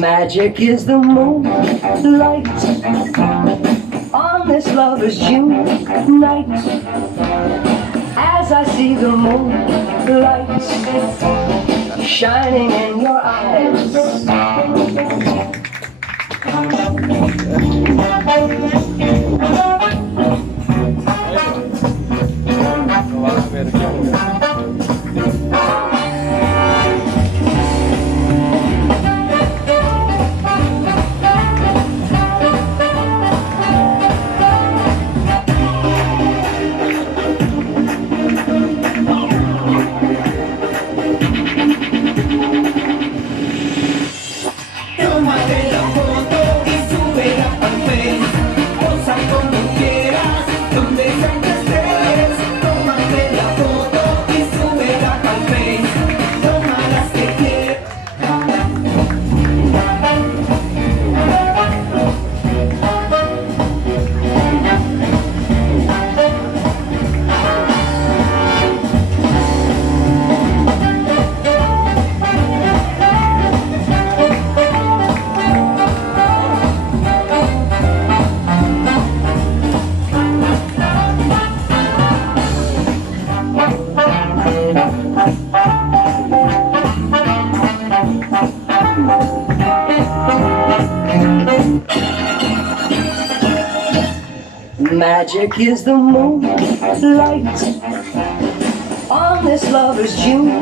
Magic is the moonlight on this lover's June night. As I see the moonlight shining in your eyes, tómate la foto y súbela al Face. Posa como quieras, donde sea que estés. Tómate la foto y súbela al Face. Toma las que quieras. magic is the moonlight on this lover's June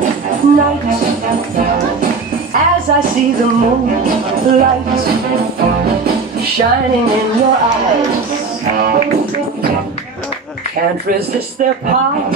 night. As I see the moonlight shining in your eyes, can't resist their power.